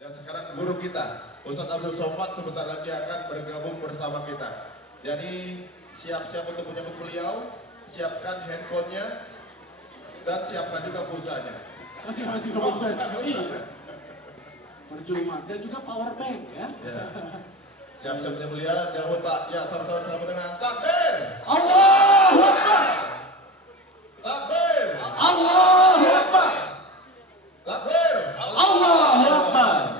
Dan sekarang guru kita, Ustadz Abdul Somad, sebentar lagi akan bergabung bersama kita. Jadi siap-siap untuk menyambut beliau, siapkan handphonenya, dan siapkan juga pulsanya. Masih pulsa. Iya. Percuma. Dan juga power bank ya. Siap-siap menyambut beliau, jangan lupa ya sama-sama dengan takbir. Allahu Akbar. Takbir. Allahu Akbar. Takbir. Allahu Akbar.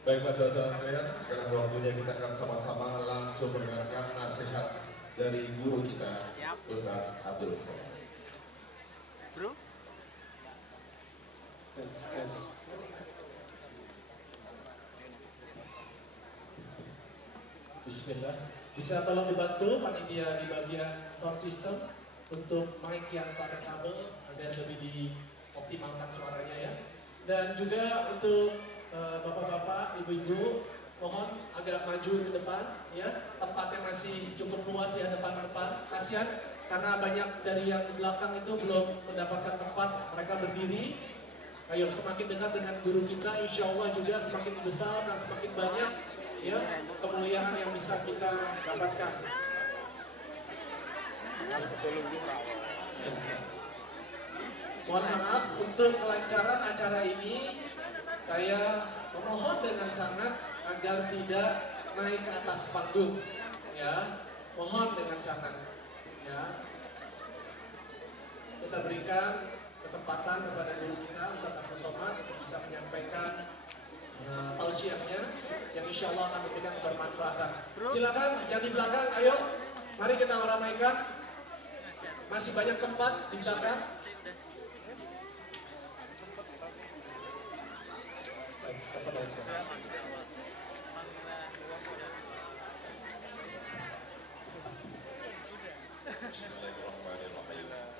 Baiklah saudara-saudara sekalian, sekarang waktunya kita akan sama-sama langsung mendengarkan nasihat dari guru kita, Ustadz Abdul Somad. Bro? Tes. Bismillah. Bisa tolong dibantu panitia di bagian sound system untuk mic yang pakai kabel agar lebih dioptimalkan suaranya ya. Dan juga untuk bapak-bapak, ibu-ibu, mohon agak maju ke depan ya. Tempatnya masih cukup luas ya depan-depan. Kasihan karena banyak dari yang di belakang itu belum mendapatkan tempat mereka berdiri. Ayo semakin dekat dengan guru kita, insya Allah juga semakin besar dan semakin banyak ya kemuliaan yang bisa kita dapatkan. Mohon maaf untuk kelancaran acara ini, saya memohon dengan sangat agar tidak naik ke atas panggung, ya. Mohon dengan sangat, ya. Kita berikan kesempatan kepada guru kita Ustadz Abdul Somad untuk bisa menyampaikan tausiahnya yang insya Allah akan memberikan kebermanfaatan. Silakan yang di belakang, ayo, mari kita meramaikan. Masih banyak tempat di belakang.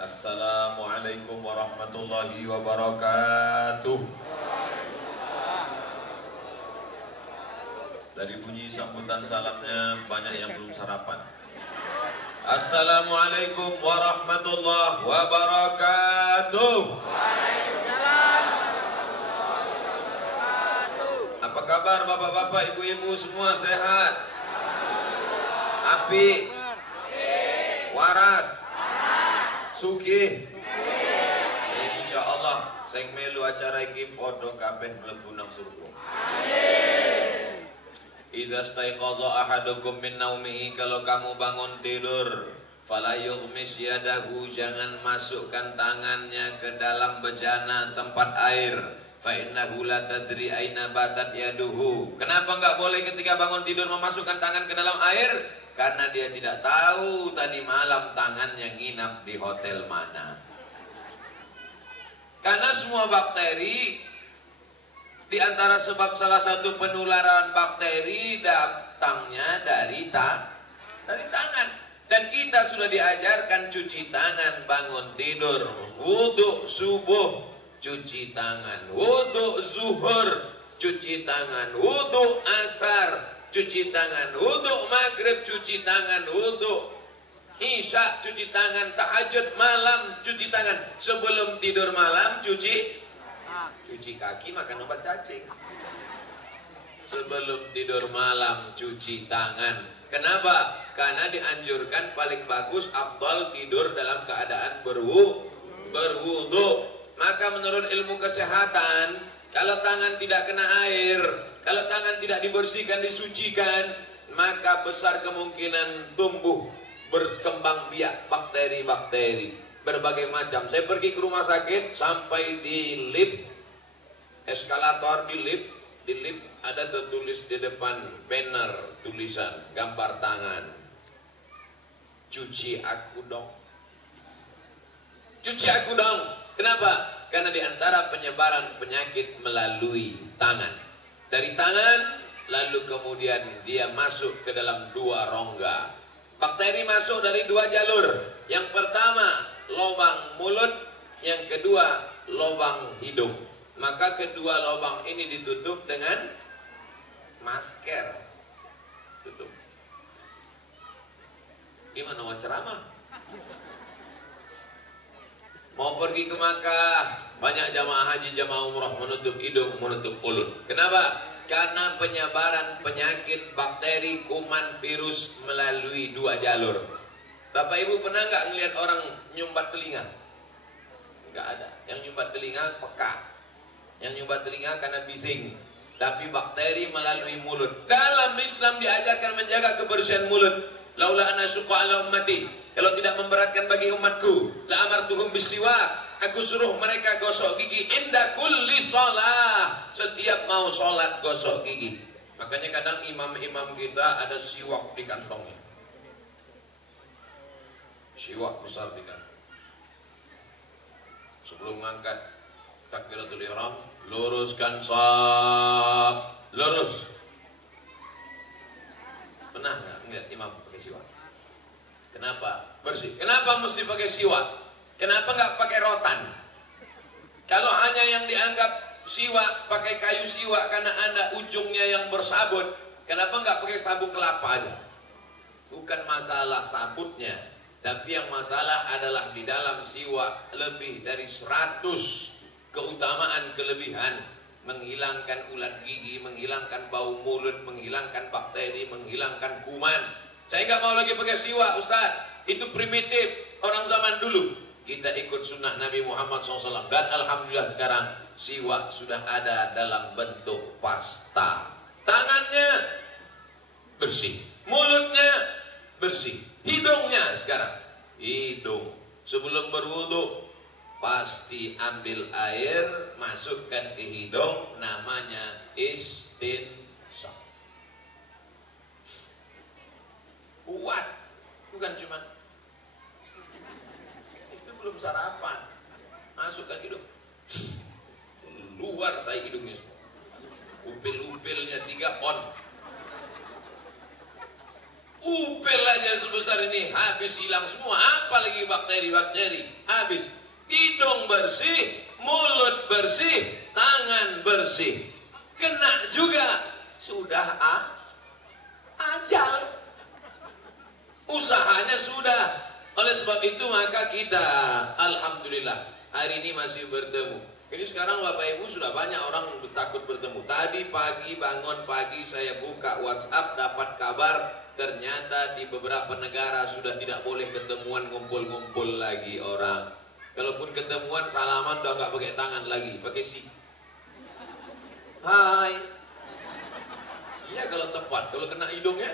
Assalamualaikum warahmatullahi wabarakatuh. Dari bunyi sambutan salamnya banyak yang belum sarapan. Assalamualaikum warahmatullahi wabarakatuh. Apa kabar bapak-bapak, ibu-ibu semua sehat? Api, waras, sugih. Insya Allah saya melu acara ini podo kabeh mlebu nang surga. Idza staiqadha ahadukum min naumihi, kalau kamu bangun tidur, fala yughmis yadahu, jangan masukkan tangannya ke dalam bejana tempat air. Fa innahu la tadri aina batat yaduhu. Kenapa enggak boleh ketika bangun tidur memasukkan tangan ke dalam air? Karena dia tidak tahu tadi malam tangannya nginap di hotel mana. Karena semua bakteri, di antara sebab salah satu penularan bakteri datangnya dari tangan. Dan kita sudah diajarkan cuci tangan bangun tidur, wudu subuh cuci tangan, wudu zuhur cuci tangan, wudu asar cuci tangan, wudu maghrib cuci tangan, wudu isya cuci tangan, tahajud malam cuci tangan, sebelum tidur malam cuci kaki, makan obat cacing. Sebelum tidur malam cuci tangan. Kenapa? Karena dianjurkan paling bagus afdal tidur dalam keadaan berwudu. Maka menurut ilmu kesehatan, kalau tangan tidak kena air, kalau tangan tidak dibersihkan, disucikan, maka besar kemungkinan tumbuh berkembang biak bakteri-bakteri berbagai macam. Saya pergi ke rumah sakit, sampai di lift, eskalator, di lift ada tertulis di depan banner tulisan gambar tangan, cuci aku dong, cuci aku dong. Kenapa? Karena di antara penyebaran penyakit melalui tangan. Dari tangan lalu kemudian dia masuk ke dalam dua rongga. Bakteri masuk dari dua jalur. Yang pertama lubang mulut, yang kedua lubang hidung. Maka kedua lubang ini ditutup dengan masker. Tutup. Gimana mau ceramah? Mau pergi ke Makkah, banyak jamaah haji, jamaah umrah menutup hidung, menutup mulut. Kenapa? Karena penyebaran penyakit, bakteri, kuman, virus melalui dua jalur. Bapak Ibu pernah nggak ngelihat orang nyumbat telinga? Nggak ada. Yang nyumbat telinga peka. Yang nyumbat telinga karena bising. Tapi bakteri melalui mulut. Dalam Islam diajarkan menjaga kebersihan mulut. Laula ana syuqa ala ummati. Kalau tidak memberatkan bagi umatku, la amartuhum bisiwak. Aku suruh mereka gosok gigi inda kulli shalah. Setiap mau sholat gosok gigi. Makanya kadang imam-imam kita ada siwak di kantongnya. Siwak besar di kantong. Sebelum mengangkat takbiratul ihram, luruskan saf, lurus. Pernah nggak ngeliat imam pakai siwak? Kenapa? Bersih. Kenapa mesti pakai siwak? Kenapa nggak pakai rotan? Kalau hanya yang dianggap siwak, pakai kayu siwak karena ada ujungnya yang bersabut, kenapa nggak pakai sabun kelapa aja? Bukan masalah sabutnya, tapi yang masalah adalah di dalam siwak lebih dari 100 keutamaan kelebihan. Menghilangkan ulat gigi, menghilangkan bau mulut, menghilangkan bakteri, menghilangkan kuman. Saya nggak mau lagi pakai siwak, Ustaz. Itu primitif orang zaman dulu. Kita ikut sunnah Nabi Muhammad SAW. Dan alhamdulillah sekarang siwak sudah ada dalam bentuk pasta. Tangannya bersih, mulutnya bersih, hidungnya sekarang. Hidung sebelum berwudu pasti ambil air, masukkan ke hidung, namanya istinsaq. Kuat, bukan cuma itu, belum sarapan, masukkan hidung, luar tai hidungnya semua, upil-upilnya 3 on, upil aja sebesar ini habis hilang semua, apalagi bakteri-bakteri habis. Hidung bersih, mulut bersih, tangan bersih, kena juga sudah ajal. Usahanya sudah. Oleh sebab itu maka kita alhamdulillah hari ini masih bertemu. Ini sekarang Bapak Ibu sudah banyak orang takut bertemu. Tadi pagi bangun pagi saya buka WhatsApp dapat kabar ternyata di beberapa negara sudah tidak boleh ketemuan ngumpul-ngumpul lagi orang. Kalaupun ketemuan salaman udah nggak pakai tangan lagi, pakai si. Hai. Iya kalau tepat, kalau kena hidungnya.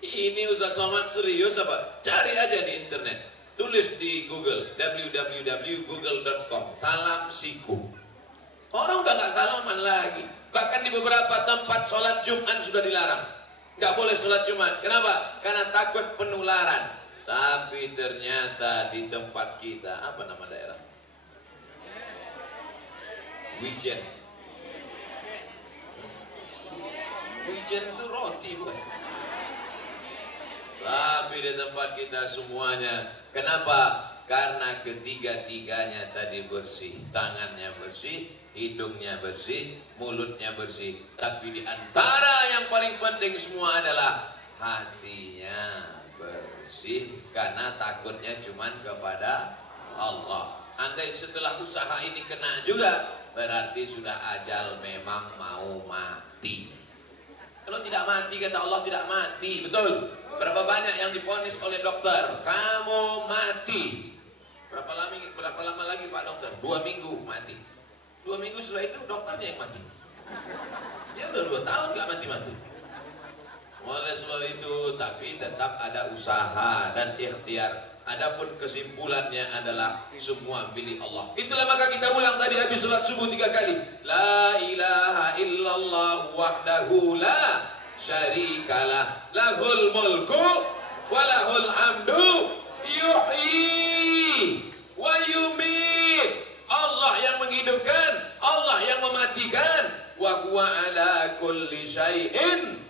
Ini Ustaz Somad serius apa? Cari aja di internet. Tulis di Google, www.google.com. Salam siku. Orang udah nggak salaman lagi. Bahkan di beberapa tempat sholat Jumat sudah dilarang. Nggak boleh sholat Jumat. Kenapa? Karena takut penularan. Tapi ternyata di tempat kita, apa nama daerah? Wijen. Wijen itu roti bukan? Tapi di tempat kita semuanya. Kenapa? Karena ketiga-tiganya tadi bersih. Tangannya bersih, hidungnya bersih, mulutnya bersih. Tapi di antara yang paling penting semua adalah hatinya bersih. Karena takutnya cuma kepada Allah. Andai setelah usaha ini kena juga, berarti sudah ajal memang mau mati. Kalau tidak mati, kata Allah tidak mati, betul. Berapa banyak yang divonis oleh dokter, kamu mati. Berapa lama lagi Pak Dokter? 2 minggu mati. 2 minggu setelah itu dokternya yang mati. Dia udah 2 tahun gak mati-mati. Oleh sebab itu, tapi tetap ada usaha dan ikhtiar. Adapun kesimpulannya adalah semua milik Allah. Itulah maka kita ulang tadi habis sholat subuh 3 kali. La ilaha illallah wahdahu la syarikalah, lahul mulku walahul hamdu yuhyi wa yumit. Allah yang menghidupkan, Allah yang mematikan. Wa huwa ala kulli syai'in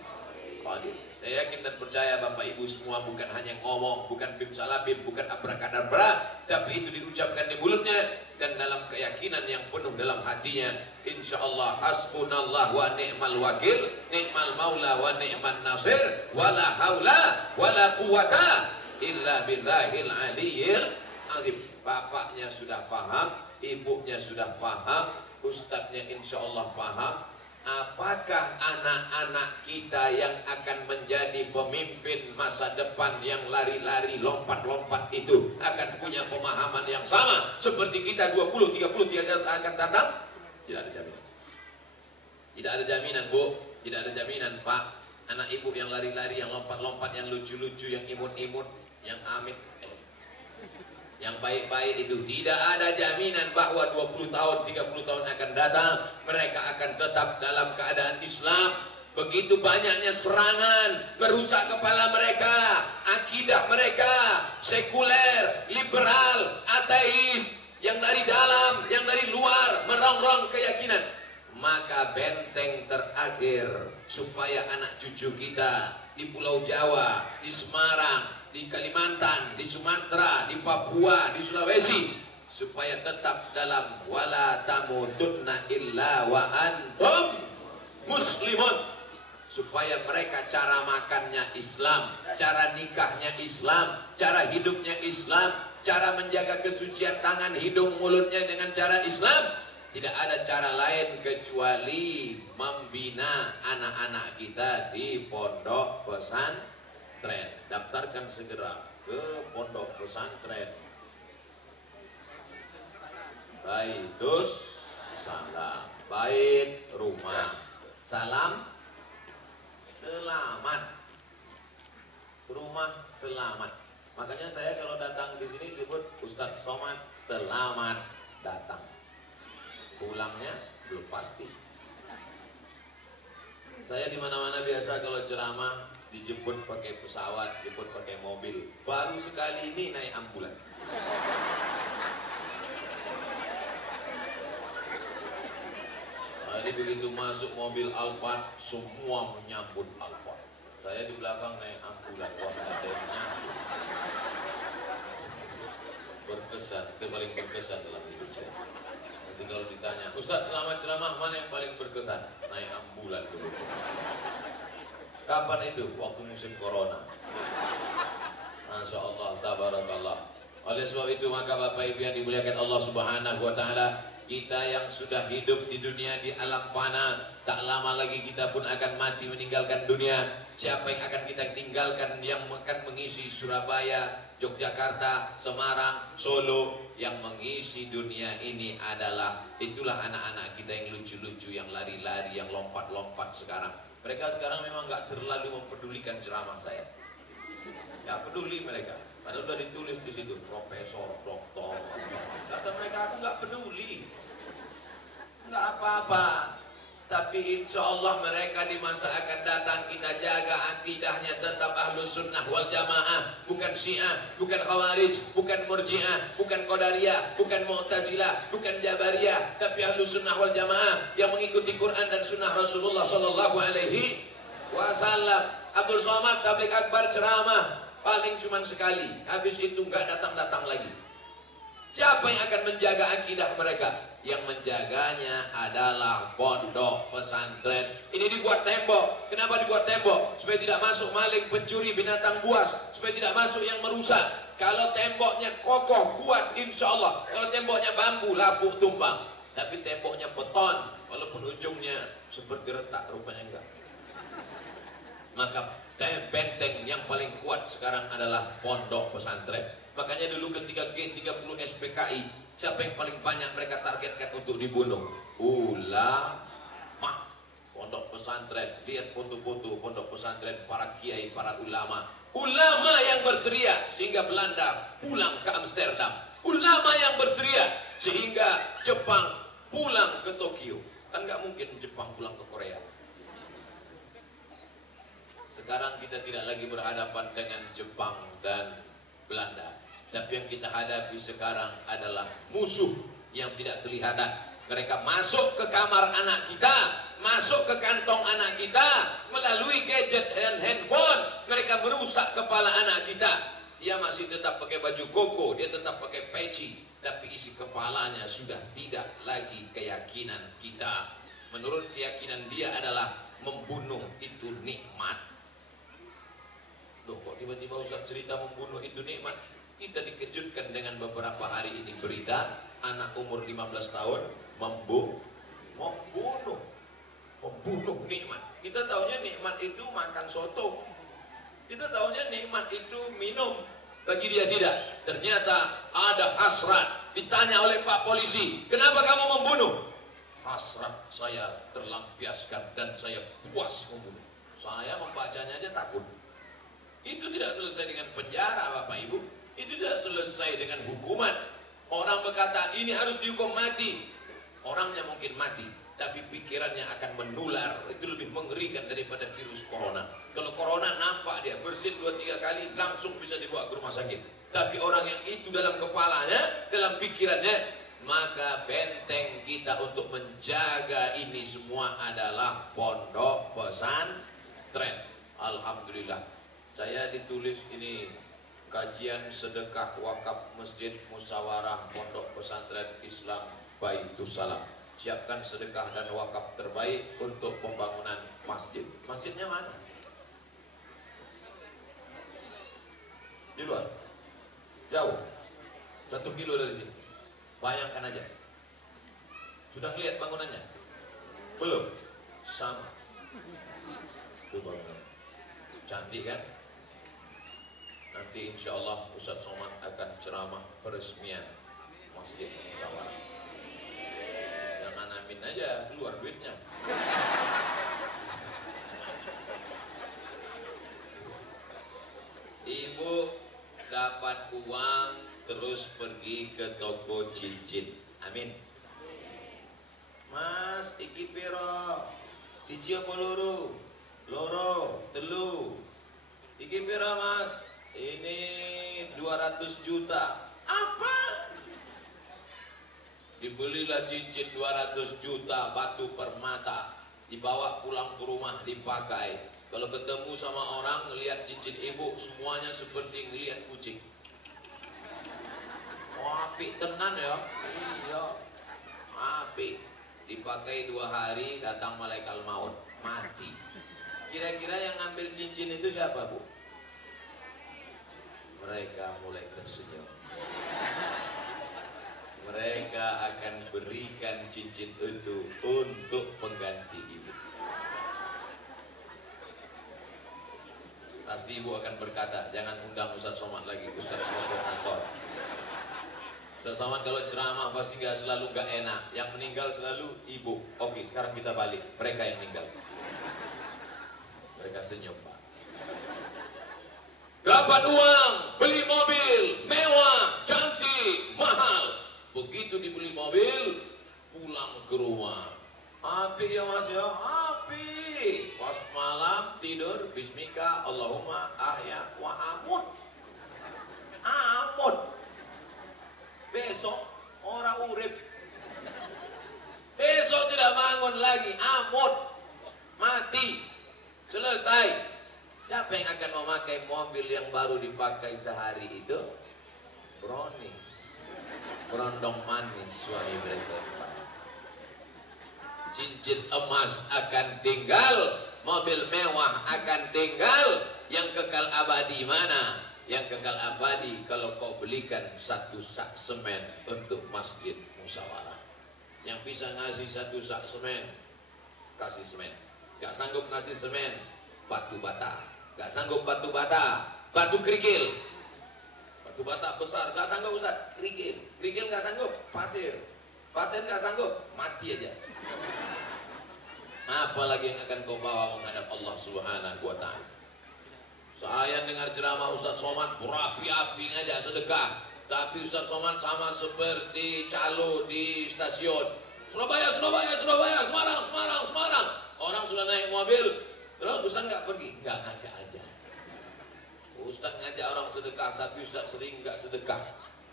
qadir. Saya yakin dan percaya Bapak Ibu semua bukan hanya ngomong, bukan bim salabim, bukan abrakadabra, tapi itu diucapkan di mulutnya dan dalam keyakinan yang penuh dalam hatinya. Insya Allah hasbunallah wa ni'mal wakil, ni'mal maula wa ni'man nasir, wala haula wala quwata illa billahil aliyyil azim. Bapaknya sudah paham, ibunya sudah paham, ustadznya insya Allah paham. Apakah anak-anak kita yang akan menjadi pemimpin masa depan yang lari-lari, lompat-lompat itu akan punya pemahaman yang sama seperti kita 20, 30 akan datang? Tidak ada jaminan. Tidak ada jaminan, Bu. Tidak ada jaminan, Pak. Anak ibu yang lari-lari, yang lompat-lompat, yang lucu-lucu, yang imut-imut, yang amit, yang baik-baik itu tidak ada jaminan bahwa 20 tahun, 30 tahun akan datang mereka akan tetap dalam keadaan Islam. Begitu banyaknya serangan merusak kepala mereka, akidah mereka, sekuler, liberal, ateis, yang dari dalam, yang dari luar merongrong keyakinan. Maka benteng terakhir supaya anak cucu kita di Pulau Jawa, di Semarang, di Kalimantan, di Sumatera, di Papua, di Sulawesi supaya tetap dalam wala tamutunna illa wa antum muslimun, supaya mereka cara makannya Islam, cara nikahnya Islam, cara hidupnya Islam, cara menjaga kesucian tangan, hidung, mulutnya dengan cara Islam. Tidak ada cara lain kecuali membina anak-anak kita di pondok pesantren. Daftarkan segera ke pondok pesantren Baitus Salam, bait rumah, salam selamat, rumah selamat. Makanya saya kalau datang di sini sebut Ustadz Somad selamat datang. Pulangnya belum pasti. Saya di mana-mana biasa kalau ceramah dijemput pakai pesawat, dijemput pakai mobil. Baru sekali ini naik ambulans. Jadi begitu masuk mobil Alphard, semua menyambut Alphard. Saya di belakang naik ambulans. Wah, ada yang nyambut. Berkesan, itu paling berkesan dalam hidup saya. Jadi kalau ditanya, Ustadz selama ceramah mana yang paling berkesan? Naik ambulan dulu. Kapan itu? Waktu musim corona. Masya Allah, tabarakallah. Oleh sebab itu maka Bapak Ibu yang dimuliakan Allah Subhanahu wa Ta'ala, kita yang sudah hidup di dunia di alam fana, tak lama lagi kita pun akan mati meninggalkan dunia. Siapa yang akan kita tinggalkan yang akan mengisi Surabaya, Yogyakarta, Semarang, Solo, yang mengisi dunia ini adalah itulah anak-anak kita yang lucu-lucu, yang lari-lari, yang lompat-lompat sekarang. Mereka sekarang memang nggak terlalu mempedulikan ceramah saya, nggak peduli mereka. Padahal sudah ditulis di situ profesor, doktor. Kata mereka aku nggak peduli, nggak apa-apa. Tapi insya Allah mereka di masa akan datang kita jaga akidahnya tetap ahlus sunnah wal jamaah, bukan syiah, bukan khawarij, bukan murjiah, bukan qadariyah, bukan mu'tazilah, bukan jabariyah, tapi ahlus sunnah wal jamaah yang mengikuti Quran dan sunnah Rasulullah Sallallahu Alaihi Wasallam. Abdul Somad tabligh akbar ceramah paling cuma sekali, habis itu nggak datang-datang lagi. Siapa yang akan menjaga akidah mereka? Yang menjaganya adalah pondok pesantren. Ini dibuat tembok. Kenapa dibuat tembok? Supaya tidak masuk maling, pencuri, binatang buas. Supaya tidak masuk yang merusak. Kalau temboknya kokoh, kuat, insya Allah. Kalau temboknya bambu, lapuk, tumbang. Tapi temboknya beton, walaupun ujungnya seperti retak, rupanya enggak. Maka benteng yang paling kuat sekarang adalah pondok pesantren. Makanya dulu ketika G30 SPKI, siapa yang paling banyak mereka targetkan untuk dibunuh? Ulama. Pondok pesantren, lihat foto-foto pondok pesantren, para kiai, para ulama. Ulama yang berteriak sehingga Belanda pulang ke Amsterdam. Ulama yang berteriak sehingga Jepang pulang ke Tokyo. Kan nggak mungkin Jepang pulang ke Korea. Sekarang kita tidak lagi berhadapan dengan Jepang dan Belanda, tapi yang kita hadapi sekarang adalah musuh yang tidak kelihatan. Mereka masuk ke kamar anak kita, masuk ke kantong anak kita melalui gadget dan handphone. mereka merusak kepala anak kita. Dia masih tetap pakai baju koko, dia tetap pakai peci, tapi isi kepalanya sudah tidak lagi keyakinan kita. Menurut keyakinan dia adalah membunuh itu nikmat. Loh, kok tiba-tiba Ustaz cerita membunuh itu nikmat? Kita dikejutkan dengan beberapa hari ini berita anak umur 15 tahun membunuh nikmat. Kita taunya nikmat itu makan soto. Kita taunya nikmat itu minum. Bagi dia tidak. Ternyata ada hasrat. Ditanya oleh Pak Polisi, kenapa kamu membunuh? Hasrat saya terlampiaskan dan saya puas membunuh. Saya membacanya aja takut. Itu tidak selesai dengan penjara, Bapak Ibu. Itu tidak selesai dengan hukuman. Orang berkata ini harus dihukum mati. Orangnya mungkin mati, tapi pikirannya akan menular. Itu lebih mengerikan daripada virus corona. Kalau corona nampak dia bersin 2-3 kali langsung bisa dibawa ke rumah sakit. Tapi orang yang itu dalam kepalanya, dalam pikirannya, maka benteng kita untuk menjaga ini semua adalah pondok pesantren. Alhamdulillah. Saya ditulis ini kajian sedekah wakaf Masjid Musyawarah Pondok Pesantren Islam Baitus Salam. Siapkan sedekah dan wakaf terbaik untuk pembangunan masjid. Masjidnya mana? Di luar. Jauh. 1 kilo dari sini. Bayangkan aja. Sudah lihat bangunannya? Belum? Sama. Itu bangunan. Cantik kan? Nanti insya Allah Ustaz Somad akan ceramah peresmian Masjid Musyawarah. Jangan amin aja, keluar duitnya. Ibu dapat uang terus pergi ke toko cincin. Amin. Mas, iki piro? Siji apa loro? Loro, telu. Iki piro, Mas? Ini 200 juta. Apa? Dibelilah cincin 200 juta batu permata, dibawa pulang ke rumah dipakai. Kalau ketemu sama orang ngelihat cincin ibu, semuanya seperti ngelihat kucing. Oh, apik tenan ya. Iya. Apik. Dipakai 2 hari datang malaikat maut, mati. Kira-kira yang ngambil cincin itu siapa, Bu? Mereka mulai tersenyum. Mereka akan berikan cincin itu untuk pengganti ibu. Pasti ibu akan berkata, jangan undang Ustaz Somad lagi, Ustaz moderator. Ustaz Somad kalau ceramah pasti selalu gak enak. Yang meninggal selalu ibu. Oke, sekarang kita balik. Mereka yang meninggal. Mereka senyum, Pak. Dapat uang, beli mobil, mewah, cantik, mahal. Begitu dibeli mobil, pulang ke rumah. Api ya Mas ya, api. Pas malam tidur, bismika Allahumma ahya wa amut. Amut. Besok orang urip. Besok tidak bangun lagi, amut. Mati. Selesai. Siapa yang akan memakai mobil yang baru dipakai sehari itu? Brownies, berondong manis suami mereka. Cincin emas akan tinggal, mobil mewah akan tinggal. Yang kekal abadi mana? Yang kekal abadi kalau kau belikan 1 sak semen untuk Masjid Musyawarah. Yang bisa ngasih 1 sak semen, kasih semen. Gak sanggup ngasih semen, batu bata. Gak sanggup batu bata, batu kerikil. Batu bata besar, gak sanggup Ustaz, kerikil. Kerikil gak sanggup, pasir. Pasir gak sanggup, mati aja. Apalagi yang akan kau bawa menghadap Allah Subhanahu wa ta'ala. Saya dengar ceramah Ustaz Somad berapi-api ngajak sedekah. Tapi Ustaz Somad sama seperti calo di stasiun. Surabaya, Surabaya, Surabaya, Semarang, Semarang, Semarang. Orang sudah naik mobil, terus Ustaz nggak pergi, nggak ngajak aja. Ustaz ngajak orang sedekah, tapi Ustaz sering nggak sedekah.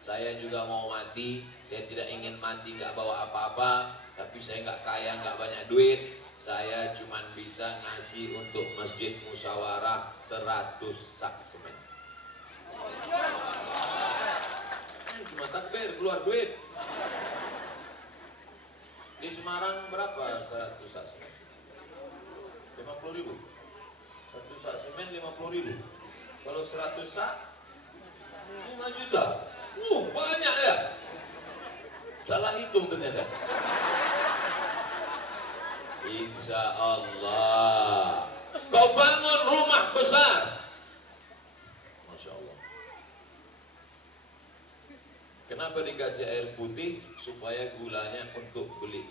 Saya juga mau mati, saya tidak ingin mati nggak bawa apa-apa, tapi saya nggak kaya, nggak banyak duit. saya cuma bisa ngasih untuk Masjid Musyawarah 100 sak semen. Cuma takbir, keluar duit. Di Semarang berapa 100 sak semen? 50.000. 1 sak semen 50.000. Kalau 100 sak 5 juta. Banyak ya. Salah hitung ternyata. Insya Allah kau bangun rumah besar. Masya Allah. Kenapa dikasih air putih? Supaya gulanya untuk beli.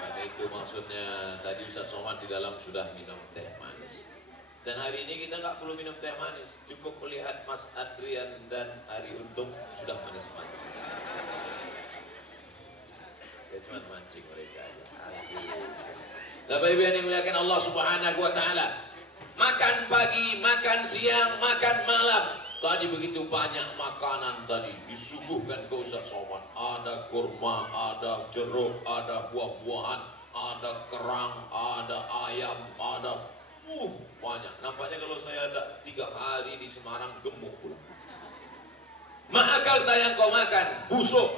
Maka itu maksudnya tadi Ustaz Somad di dalam sudah minum teh manis. Dan hari ini kita nggak perlu minum teh manis, cukup melihat Mas Adrian dan Ari Untung sudah manis-manis. Saya cuma mancing mereka aja. Asik. Bapak Ibu yang dimuliakan Allah Subhanahu wa taala. Makan pagi, makan siang, makan malam. Tadi begitu banyak makanan tadi disuguhkan ke Ustaz Somad. Ada kurma, ada jeruk, ada buah-buahan, ada kerang, ada ayam, ada banyak. Nampaknya kalau saya ada 3 hari di Semarang gemuk pula. Ma'akal yang kau makan busuk,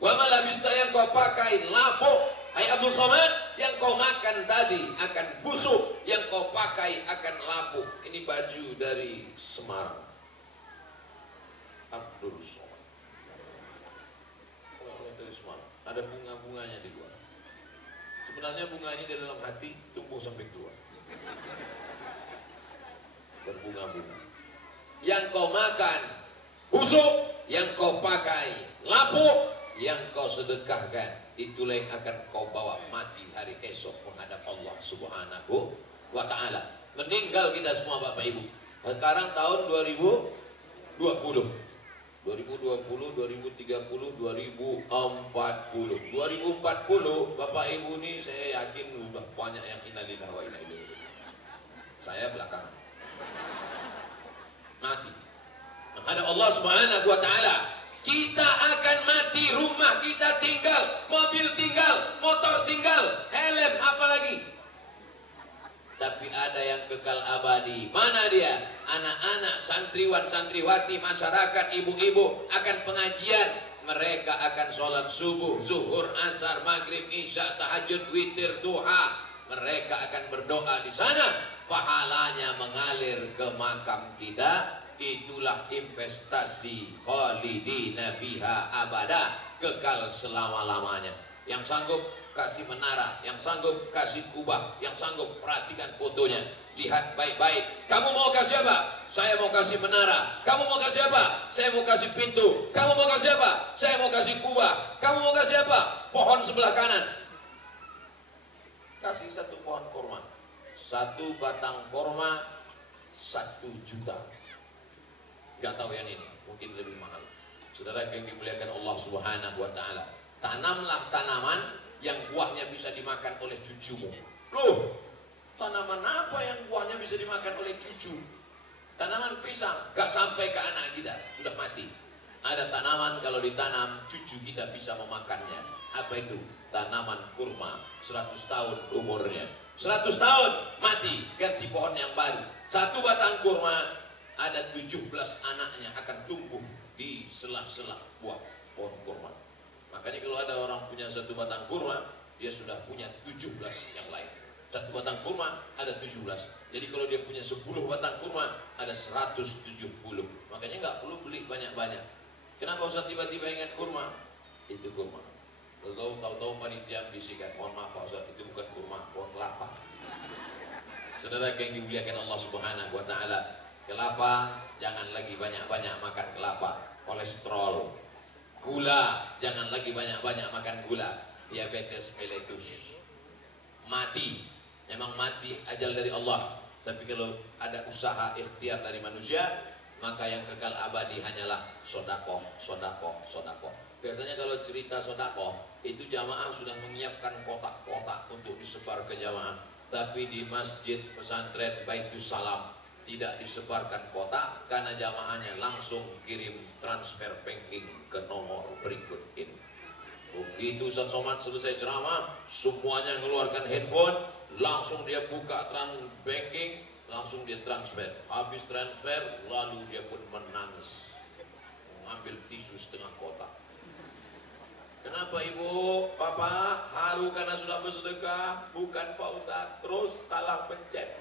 wa malabista yang kau pakai lapuk. Hai Abdul Somad, yang kau makan tadi akan busuk, yang kau pakai akan lapuk. Ini baju dari Semarang. Abdul Somad. Dari Semarang. Ada bunga-bunganya di luar. Sebenarnya bunga ini di dalam hati tumbuh sampai keluar. Berbunga-bunga. Yang kau makan busuk, yang kau pakai lapuk, yang kau sedekahkan, itulah yang akan kau bawa mati hari esok menghadap Allah Subhanahu wa ta'ala. Meninggal kita semua Bapak Ibu. Sekarang tahun 2020, 2030, 2040. 2040 Bapak Ibu ini saya yakin udah banyak yang innalillahi wa inna ilaihi raji'un. Saya belakangan mati menghadap Allah Subhanahu wa ta'ala. Kita akan mati, rumah kita tinggal, mobil tinggal, motor tinggal, helm apalagi. Tapi ada yang kekal abadi. Mana dia? Anak-anak, santriwan, santriwati, masyarakat, ibu-ibu akan pengajian. Mereka akan sholat subuh, zuhur, asar, maghrib, isya, tahajud, witir, duha. Mereka akan berdoa di sana. Pahalanya mengalir ke makam kita. Itulah investasi khalidina fiha abada, kekal selama-lamanya. Yang sanggup kasih menara, yang sanggup kasih kubah, yang sanggup perhatikan fotonya, lihat baik-baik. Kamu mau kasih apa? Saya mau kasih menara. Kamu mau kasih apa? Saya mau kasih pintu. Kamu mau kasih apa? Saya mau kasih kubah. Kamu mau kasih apa? Pohon sebelah kanan. Kasih 1 pohon korma, 1 batang korma 1 juta. Gak tahu yang ini, mungkin lebih mahal. Saudara yang dimuliakan Allah Subhanahu wa ta'ala, tanamlah tanaman yang buahnya bisa dimakan oleh cucumu. Loh, tanaman apa yang buahnya bisa dimakan oleh cucu? Tanaman pisang, gak sampai ke anak kita, sudah mati. Ada tanaman kalau ditanam, cucu kita bisa memakannya. Apa itu? Tanaman kurma, 100 tahun umurnya. 100 tahun, mati, ganti pohon yang baru. 1 batang kurma, ada 17 anaknya akan tumbuh di sela-sela buah pohon kurma. Makanya kalau ada orang punya 1 batang kurma, dia sudah punya 17 yang lain. 1 batang kurma ada 17. Jadi kalau dia punya 10 batang kurma, ada 170. Makanya nggak perlu beli banyak-banyak. Kenapa Ustaz tiba-tiba ingat kurma? Itu kurma. Tahu-tahu panitia bisikan, mohon maaf Pak Ustaz, itu bukan kurma, pohon kelapa. Saudara yang dimuliakan Allah Subhanahu wa ta'ala, kelapa jangan lagi banyak-banyak makan kelapa, kolesterol. Gula jangan lagi banyak-banyak makan gula, diabetes mellitus. Mati, memang mati ajal dari Allah. Tapi kalau ada usaha ikhtiar dari manusia, maka yang kekal abadi hanyalah sodakoh, sodakoh, sodakoh. Biasanya kalau cerita sodakoh, itu jamaah sudah menyiapkan kotak-kotak untuk disebar ke jamaah. Tapi di masjid pesantren Baitus Salam tidak disebarkan kotak, karena jamaahnya langsung kirim transfer banking ke nomor berikut ini. Begitu Ustaz Somad selesai ceramah, semuanya mengeluarkan handphone, langsung dia buka banking, langsung dia transfer. Habis transfer, lalu dia pun menangis, mengambil tisu setengah kotak. Kenapa ibu, papa haru karena sudah bersedekah? Bukan Pak Ustaz, terus salah pencet.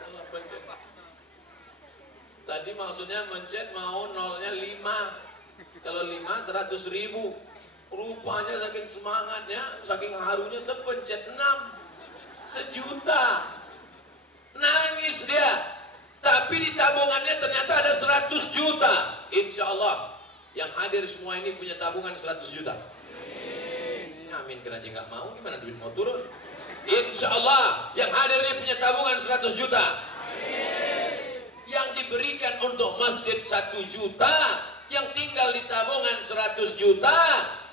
Salah pencet. Tadi maksudnya mencet mau nolnya 5. Kalau 5 100.000. Rupanya saking semangatnya, saking harunya terpencet 6. 1 juta. Nangis dia. Tapi di tabungannya ternyata ada 100 juta. Insya Allah yang hadir semua ini punya tabungan 100 juta. Amin, karena dia nggak mau, gimana duit mau turun? Insya Allah yang hadir ini punya tabungan 100 juta. Yang diberikan untuk masjid 1 juta, yang tinggal di tabungan 100 juta,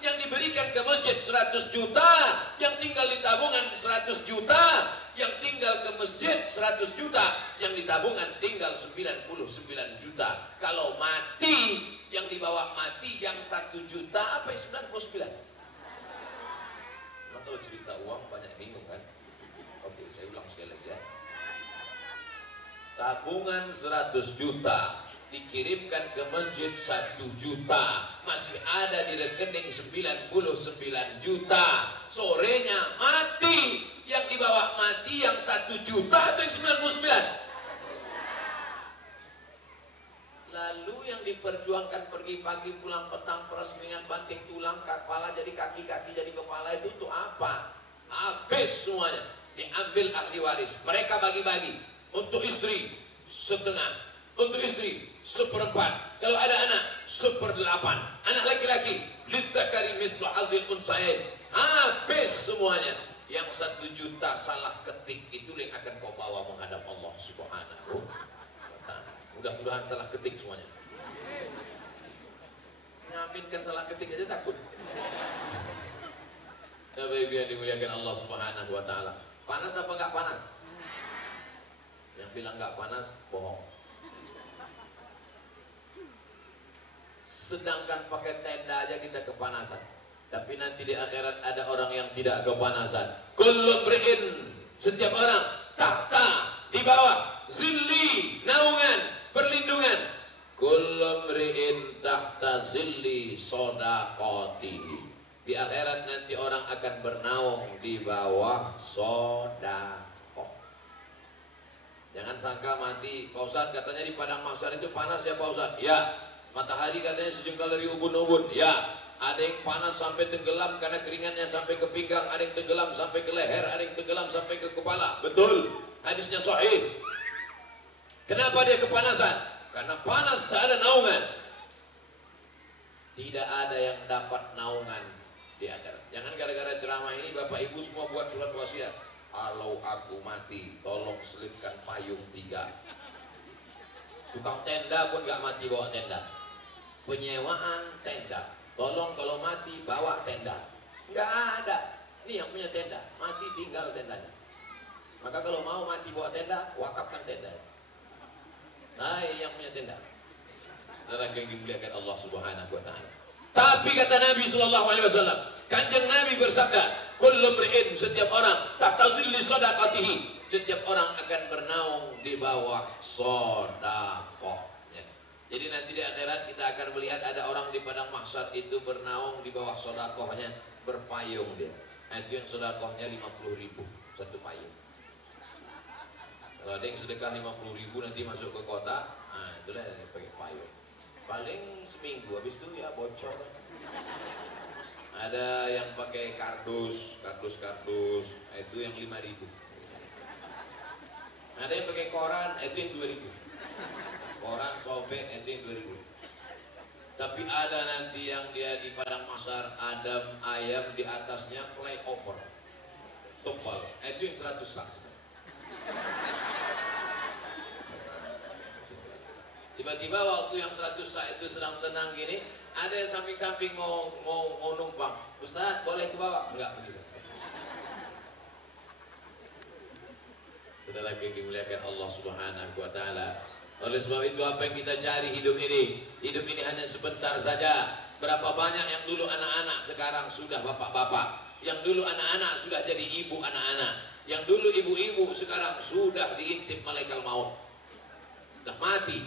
yang diberikan ke masjid 100 juta, yang tinggal di tabungan 100 juta, yang tinggal ke masjid 100 juta, yang di tabungan tinggal 99 juta. Kalau mati, yang dibawa mati yang 1 juta, apa yang 99? Nah, kalau cerita uang banyak bingung kan? Oke, saya ulang sekali lagi ya. Tabungan 100 juta dikirimkan ke masjid 1 juta, masih ada di rekening 99 juta. Sorenya mati, yang dibawa mati yang 1 juta atau yang 99? Lalu yang diperjuangkan pergi pagi pulang petang, peresmian banting tulang, kepala jadi kaki, kaki jadi kepala, itu untuk apa? Habis semuanya, diambil ahli waris. Mereka bagi-bagi, untuk istri setengah, untuk istri 1/4, kalau ada anak 1/8, anak laki-laki lidzakari mithlu hadzil unsayain. Habis semuanya. Yang 1 juta salah ketik itu yang akan kau bawa menghadap Allah Subhanahu wa ta'ala. Mudah-mudahan salah ketik semuanya. Ngaminkan salah ketik aja takut. Ya baik, yang dimuliakan Allah Subhanahu wa ta'ala. Panas apa enggak panas? Yang bilang enggak panas bohong. Sedangkan pakai tenda aja kita kepanasan. Tapi nanti di akhirat ada orang yang tidak kepanasan. Kullu mri'in, setiap orang tahta, di bawah zilli, naungan, perlindungan. Kullu mri'in tahta zilli shadaqatihi. Di akhirat nanti orang akan bernaung di bawah sedekah. Jangan sangka mati, Pak Ustadz katanya di padang mahsyar itu panas ya Pak Ustadz. Ya, matahari katanya sejengkal dari ubun-ubun. Ya, ada yang panas sampai tenggelam karena keringatnya sampai ke pinggang, ada yang tenggelam sampai ke leher, ada yang tenggelam sampai ke kepala. Betul, hadisnya sahih. Kenapa dia kepanasan? Karena panas tak ada naungan. Tidak ada yang dapat naungan di akhirat. Jangan gara-gara ceramah ini Bapak Ibu semua buat surat wasiat. Kalau aku mati, tolong selipkan payung 3. Tukang tenda pun gak mati bawa tenda. Penyewaan tenda, tolong kalau mati bawa tenda. Nggak ada. Ini yang punya tenda, mati tinggal tendanya. Maka kalau mau mati bawa tenda, wakafkan tenda. Nah, yang punya tenda. Saudara yang dimuliakan Allah Subhanahu wa ta'ala. Tapi kata Nabi SAW, Kanjeng Nabi bersabda, kullu mri'in, setiap orang tahta zilli shadaqatihi, setiap orang akan bernaung di bawah sedekahnya. Jadi nanti di akhirat kita akan melihat ada orang di padang mahsyar itu bernaung di bawah sedekahnya, berpayung dia. Nah, itu yang sedekahnya 50.000 satu payung. Kalau ada yang sedekah 50.000 nanti masuk ke kota, nah itulah yang pakai payung. Paling seminggu, habis itu ya bocor. Ada yang pakai kardus, itu yang 5.000. Ada yang pakai koran, itu yang 2.000. Koran sobek, itu yang 2.000. Tapi ada nanti yang dia di padang mahsyar, Adam ayam di atasnya flyover, tebal, itu yang 100 sak. Tiba-tiba waktu yang 100 sak itu sedang tenang gini, ada yang samping-samping mau numpang. Ustaz, boleh ke bawah? Enggak, begitu. Saudara yang dimuliakan Allah Subhanahu wa ta'ala. Oleh sebab itu apa yang kita cari hidup ini? Hidup ini hanya sebentar saja. Berapa banyak yang dulu anak-anak sekarang sudah bapak-bapak, yang dulu anak-anak sudah jadi ibu anak-anak, yang dulu ibu-ibu sekarang sudah diintip malaikat maut, sudah mati.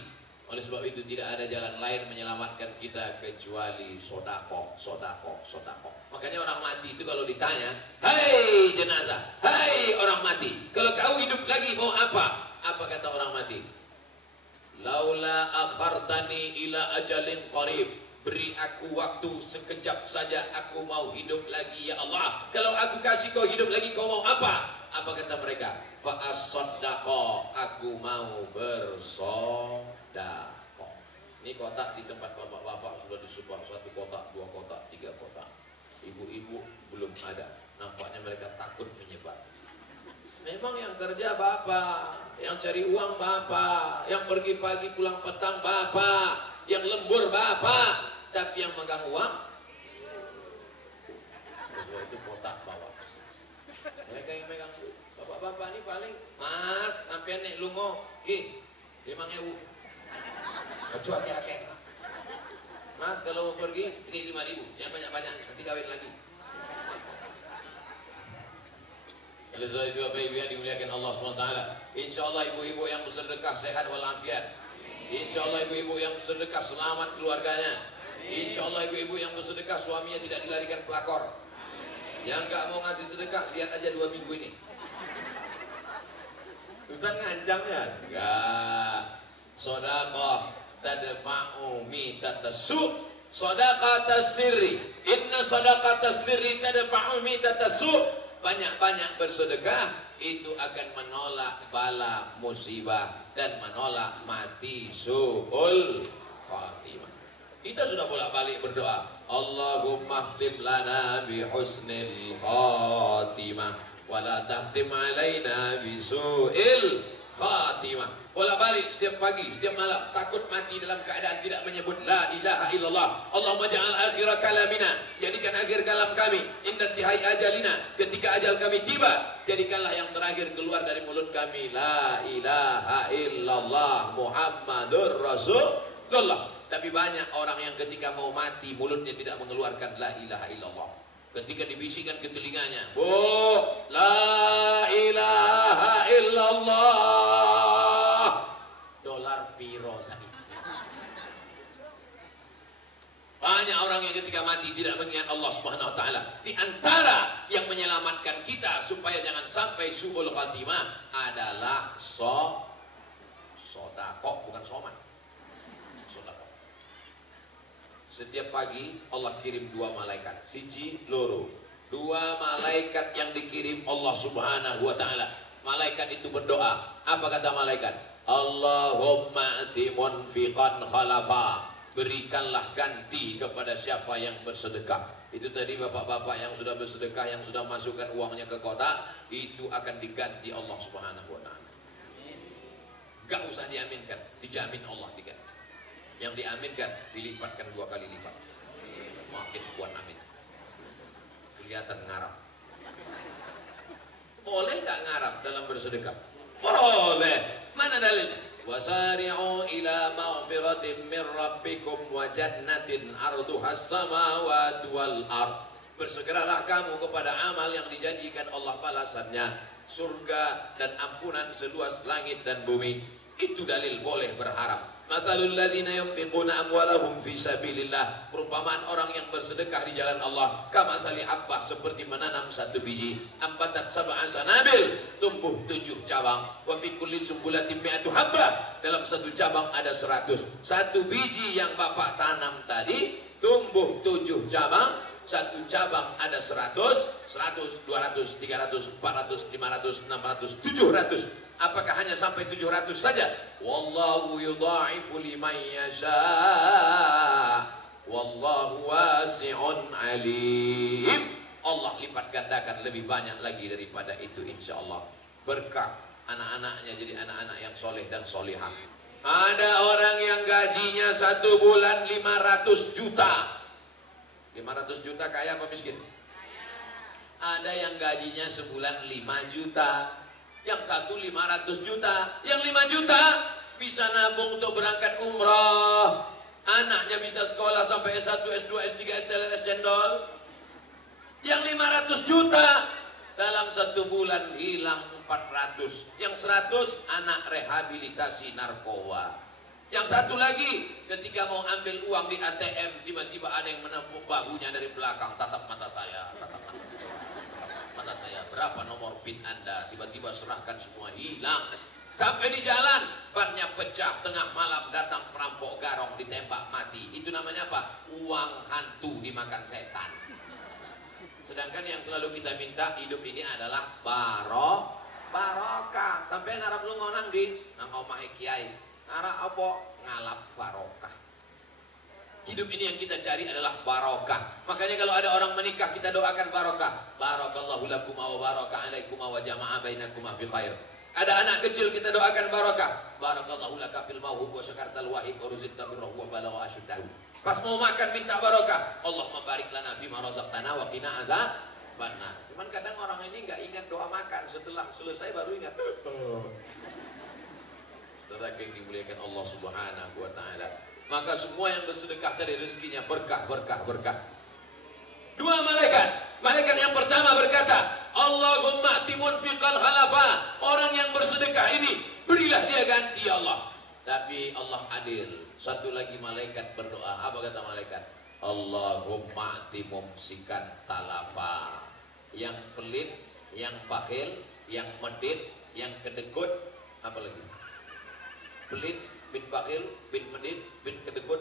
Oleh sebab itu tidak ada jalan lain menyelamatkan kita kecuali sodako, sodako, sodako. Makanya orang mati itu kalau ditanya, hai jenazah, hai orang mati, kalau kau hidup lagi mau apa? Apa kata orang mati? Laula akhartani ila ajalin qarib, beri aku waktu sekejap saja, aku mau hidup lagi ya Allah. Kalau aku kasih kau hidup lagi, kau mau apa? Apa kata mereka? Fa as-saddaqo, aku mau bersodaqo. Ini kotak di tempat bapak-bapak sudah disebar, 1 kotak, 2 kotak, 3 kotak. Ibu-ibu belum ada. Nampaknya mereka takut menyebar. Memang yang kerja bapak, yang cari uang bapak, yang pergi pagi pulang petang bapak, yang lembur bapak, tapi yang megang uang sesuai itu kotak bawah. Mereka yang megang bapak-bapak ini paling, mas sampean nek lungo ki 5.000 kecuali akeh. Mas kalau mau pergi ini 5.000, yang banyak-banyak nanti kawin lagi. Oleh sebab itu Bapak Ibu yang dimuliakan Allah SWT, insya Allah ibu-ibu yang bersedekah sehat walafiat, insya Allah ibu-ibu yang bersedekah selamat keluarganya, insya Allah ibu-ibu yang bersedekah suaminya tidak dilarikan pelakor. Yang nggak mau ngasih sedekah, lihat aja 2 minggu ini. Ustaz ngancam ya? Enggak. Sodaqah tadfa'u mitatasu, sodaqah tasirri, inna sodaqah tasirri tadfa'u mitatasu. Banyak-banyak bersedekah itu akan menolak bala musibah dan menolak mati su'ul khatimah. Kita sudah bolak-balik berdoa, Allahumma khtim lana bi husnil khatimah wa la tahtim alaina bi su'il khatimah. Bolak-balik setiap pagi, setiap malam, takut mati dalam keadaan tidak menyebut la ilaha illallah. Allahumma ja'al akhira kalamina, jadikan akhir kalam kami inda tihai ajalina, ketika ajal kami tiba, jadikanlah yang terakhir keluar dari mulut kami la ilaha illallah Muhammadur Rasulullah. Tapi banyak orang yang ketika mau mati mulutnya tidak mengeluarkan la ilaha illallah. Ketika dibisikkan ke telinganya, oh la ilaha illallah, dolar piro saiki. Banyak orang yang ketika mati tidak mengingat Allah Subhanahu wa taala. Di antara yang menyelamatkan kita supaya jangan sampai su'ul khatimah adalah sodaqah, bukan soman. Sodaqah. Setiap pagi Allah kirim 2 malaikat, siji loro. 2 malaikat yang dikirim Allah Subhanahu wa taala. Malaikat itu berdoa. Apa kata malaikat? Allahumma ati munfiqan khalafa, berikanlah ganti kepada siapa yang bersedekah. Itu tadi bapak-bapak yang sudah bersedekah, yang sudah masukkan uangnya ke kotak, itu akan diganti Allah Subhanahu wa taala. Gak usah diaminkan, dijamin Allah diganti. Yang diaminkan dilipatkan 2 kali lipat. Makin kuat amin. Kelihatan ngarap. Boleh gak ngarap dalam bersedekah? Boleh. Mana dalilnya? Wasari'u ila maghfiratin min rabbikum wa jannatin arduhas samawati wal ard. Bersegeralah kamu kepada amal yang dijanjikan Allah balasannya, surga dan ampunan seluas langit dan bumi. Itu dalil boleh berharap. Matsalul ladzina yunfiquna amwalahum fi sabilillah, perumpamaan orang yang bersedekah di jalan Allah, kamatsali habbah, seperti menanam 1 biji, ambatat sab'a sanabil, tumbuh 7 cabang, wa fi kulli sumbulatin mi'atu habbah, dalam 1 cabang ada 100. 1 biji yang Bapak tanam tadi tumbuh 7 cabang, 1 cabang ada 100, 100, 200, 300, 400, 500, 600, 700. Apakah hanya sampai 700 saja? Wallahu yudha'ifu liman yasha, wallahu wasi'un alim. Allah lipat gandakan lebih banyak lagi daripada itu insyaallah. Berkah anak-anaknya jadi anak-anak yang soleh dan solihah. Ada orang yang gajinya 1 bulan 500 juta. 500 juta kaya apa miskin? Ada yang gajinya sebulan 5 juta. Yang 1 500 juta. Yang 5 juta bisa nabung untuk berangkat umrah, anaknya bisa sekolah sampai S1, S2, S3, S3, S cendol. Yang 500 juta dalam 1 bulan hilang 400. Yang 100 anak rehabilitasi narkoba. Yang satu lagi ketika mau ambil uang di ATM, tiba-tiba ada yang menepuk bahunya dari belakang, tatap mata saya, tatap mata saya, mata saya, berapa nomor PIN Anda? Tiba-tiba serahkan, semua hilang. Sampai di jalan, bannya pecah, tengah malam datang perampok garong, ditembak mati. Itu namanya apa? Uang hantu dimakan setan. Sedangkan yang selalu kita minta hidup ini adalah barokah. Sampai narap lu ngonang di nang omah kiai. Nara apa? Ngalap barokah. Hidup ini yang kita cari adalah barokah. Makanya kalau ada orang menikah, kita doakan barokah. Barakallahu lakum wa baraka alaikum wa jama'a bainakum fi khair. Ada anak kecil, kita doakan barokah. Barakallahu laka fil mawhub wa syakartal wahid wa ruzqta birruh wa balagha asyuddahu. Pas mau makan minta barokah. Allahumma barik lana fima razaqtana wa qina adzabannar. Cuman kadang orang ini enggak ingat doa makan, setelah selesai baru ingat. Saudara yang dimuliakan Allah Subhanahu wa taala. Maka semua yang bersedekah dari rezekinya berkah. Dua malaikat yang pertama berkata, Allahumma ati munfiqan khalafa. Orang yang bersedekah ini berilah dia ganti ya Allah. Tapi Allah adil. Satu lagi malaikat berdoa. Apa kata malaikat? Allahumma ati mumsikan talafa. Yang pelit, yang bakhil, yang medit, yang kedekut, apa lagi? Pelit, bin bakhil, bin medit, bin kedekut.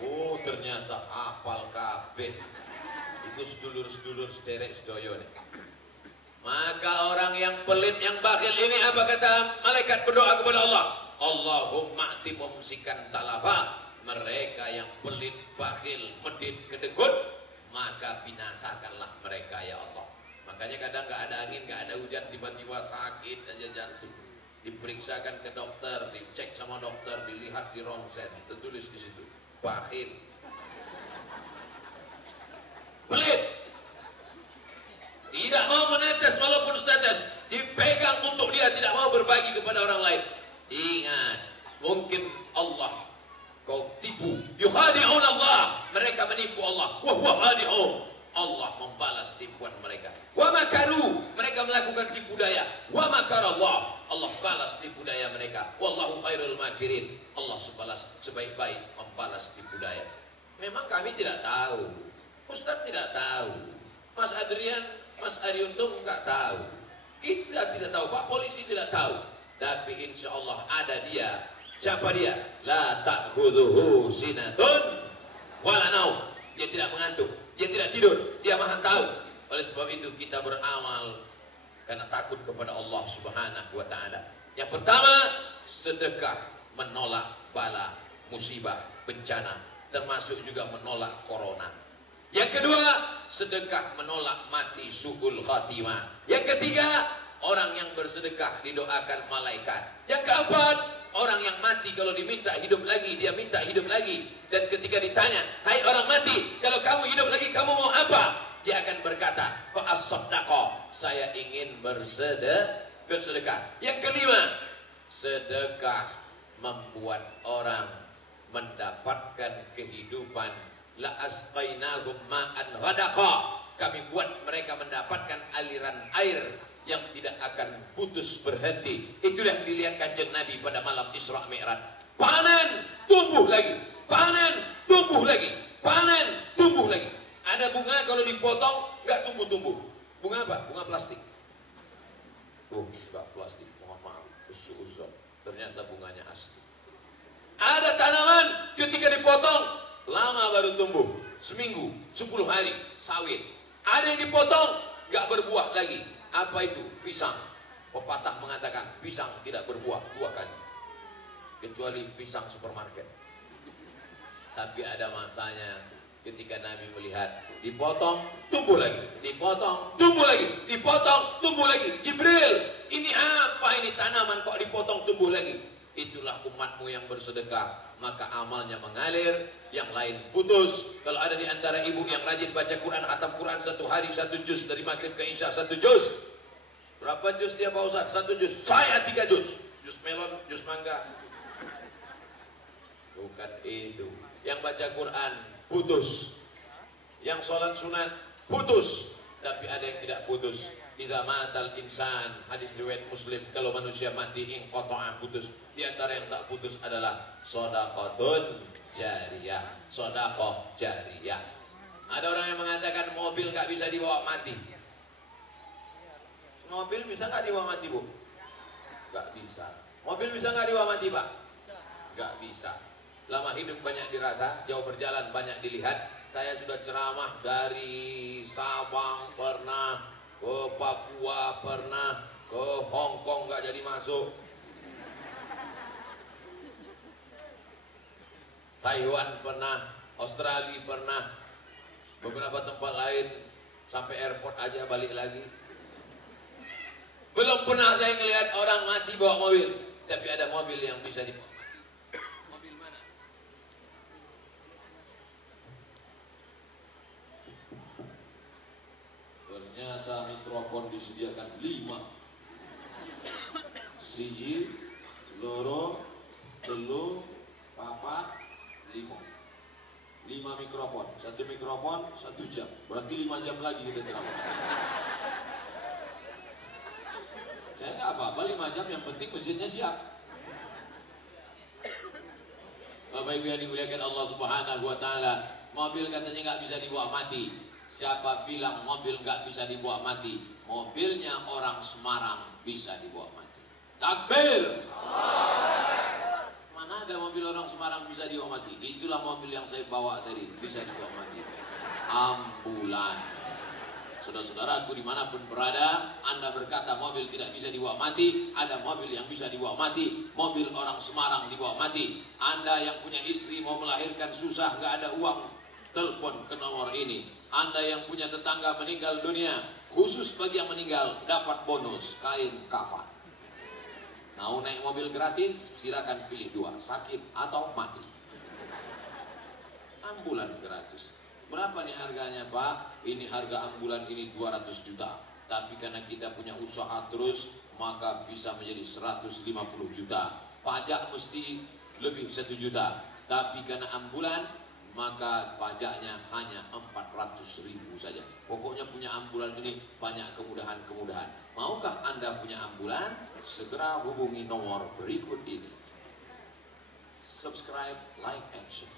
Oh, ternyata hafal kabeh. Itu sedulur-sedulur sederek sedoyo nih. Maka orang yang pelit, yang bakhil ini apa kata malaikat berdoa kepada Allah? Allahumma ati mumsikan talafa. Mereka yang pelit, bakhil, medit, kedekut, maka binasakanlah mereka ya Allah. Makanya kadang nggak ada angin, nggak ada hujan, tiba-tiba sakit aja jantung. Diperiksakan ke dokter, dicek sama dokter, dilihat di ronsen, tertulis di situ bakhil, pelit, tidak mau menetes walaupun setetes, dipegang untuk dia, tidak mau berbagi kepada orang lain. Ingat, mungkin Allah kau tipu. Yukhadi'un Allah, mereka menipu Allah. Wa huwa khadi'un, Allah membalas tipuan mereka. Wa makaru, mereka melakukan tipu daya. Wa makar Allah, Allah balas tipu daya mereka. Wallahu khairul makirin, Allah sebaik-baik membalas tipu daya. Memang kami tidak tahu, Ustaz tidak tahu, Mas Adrian, Mas Ariuntung nggak tahu, kita tidak tahu, Pak Polisi tidak tahu. Tapi insya Allah ada dia. Siapa dia? La ta'khudhuhu sinatun wala naum. Dia tidak mengantuk, dia tidak tidur, dia maha tahu. Oleh sebab itu kita beramal karena takut kepada Allah Subhanahu wa taala. Yang pertama, sedekah menolak bala, musibah, bencana, termasuk juga menolak corona. Yang kedua, sedekah menolak mati su'ul khatimah. Yang ketiga, orang yang bersedekah didoakan malaikat. Yang keempat, orang yang mati kalau diminta hidup lagi, dia minta hidup lagi. Dan ketika ditanya, hai orang mati, kalau kamu hidup lagi kamu mau apa? Dia akan berkata, fa'as-sadaqah, saya ingin bersedekah. Yang kelima, sedekah membuat orang mendapatkan kehidupan. La asqainahum ma'an ghadaqa, kami buat mereka mendapatkan aliran air yang tidak akan putus berhenti. Itulah yang dilihat Kanjeng Nabi pada malam Isra Mi'raj. Panen, tumbuh lagi. Panen, tumbuh lagi. Panen, tumbuh lagi. Ada bunga kalau dipotong nggak tumbuh-tumbuh. Bunga apa? Bunga plastik. Oh, nggak plastik. Mohon maaf. Uzon. Ternyata bunganya asli. Ada tanaman ketika dipotong lama baru tumbuh. Seminggu, 10 hari, sawit. Ada yang dipotong nggak berbuah lagi. Apa itu? Pisang. Pepatah mengatakan pisang tidak berbuah 2 kali, kecuali pisang supermarket. Tapi ada masanya ketika Nabi melihat dipotong, tumbuh lagi, dipotong, tumbuh lagi, dipotong, tumbuh lagi. Jibril, ini apa ini tanaman kok dipotong tumbuh lagi? Itulah umatmu yang bersedekah, maka amalnya mengalir, yang lain putus. Kalau ada di antara ibu yang rajin baca Quran, khatam Quran 1 hari 1 juz, dari maghrib ke isya 1 juz. Berapa juz dia Pak Ustaz? 1 juz. Saya 3 juz. jus melon, jus mangga. Bukan itu. Yang baca Quran putus, yang sholat sunat putus, tapi ada yang tidak putus. Idza matal insan, hadis riwayat Muslim, kalau manusia mati inqata'a, putus. Di antara yang tak putus adalah shadaqatun jariyah, sedekah jariyah. Ada orang yang mengatakan mobil nggak bisa dibawa mati. Mobil bisa nggak dibawa mati, Bu? Nggak bisa. Mobil bisa nggak dibawa mati, Pak? Nggak bisa. Lama hidup banyak dirasa, jauh berjalan banyak dilihat. Saya sudah ceramah dari Sabang pernah, ke Papua pernah, ke Hong Kong nggak jadi masuk, Taiwan pernah, Australia pernah, beberapa tempat lain sampai airport aja balik lagi. Belum pernah saya ngelihat orang mati bawa mobil, tapi ada mobil yang bisa dibawa mati. Mobil mana? Ternyata mikrofon disediakan 5. Siji, loro, telu, papat, 5 mikrofon, 1 mikrofon 1 jam, berarti 5 jam lagi kita ceramah. Saya nggak apa-apa 5 jam, yang penting mesinnya siap. Bapak Ibu yang dimuliakan Allah Subhanahu wa Ta'ala, mobil katanya nggak bisa dibawa mati. Siapa bilang mobil nggak bisa dibawa mati? Mobilnya orang Semarang bisa dibawa mati. Takbir! Mana ada mobil orang Semarang bisa dibawa mati? Itulah mobil yang saya bawa tadi, bisa dibawa mati. Ambulan. Saudara-saudaraku dimanapun berada, Anda berkata mobil tidak bisa dibawa mati, ada mobil yang bisa dibawa mati. Mobil orang Semarang dibawa mati. Anda yang punya istri mau melahirkan susah, nggak ada uang, telepon ke nomor ini. Anda yang punya tetangga meninggal dunia, khusus bagi yang meninggal dapat bonus kain kafan. Mau naik mobil gratis, silakan pilih 2, sakit atau mati. Ambulan gratis. Berapa nih harganya, Pak? Ini harga ambulan ini 200 juta. Tapi karena kita punya usaha terus, maka bisa menjadi 150 juta. Pajak mesti lebih 1 juta. Tapi karena ambulan, maka pajaknya hanya 400.000 saja. Pokoknya punya ambulan ini banyak kemudahan-kemudahan. Maukah Anda punya ambulan? Segera hubungi nomor berikut ini. Subscribe, like, and share.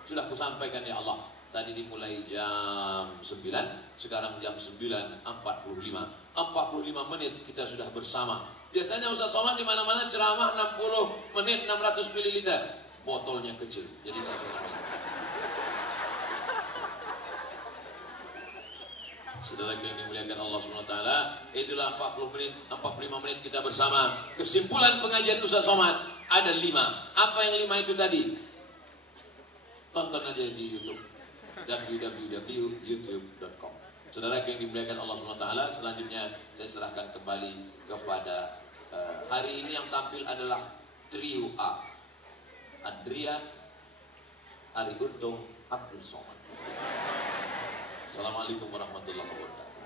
Sudah kusampaikan ya Allah. Tadi dimulai jam 9, sekarang jam 9.45. 45 menit kita sudah bersama. Biasanya Ustaz Somad di mana-mana ceramah 60 menit 600 ml. Botolnya kecil, jadi nggak usah ambil. Saudara yang dimuliakan Allah SWT, itulah 45 menit kita bersama. Kesimpulan pengajian Ustaz Somad ada 5. Apa yang 5 itu tadi? Tonton aja di YouTube, www.youtube.com. Saudara yang dimuliakan Allah SWT, selanjutnya saya serahkan kembali kepada hari ini yang tampil adalah trio A. Adrian, Ari Untung, Abdul Somad. Assalamualaikum warahmatullahi wabarakatuh.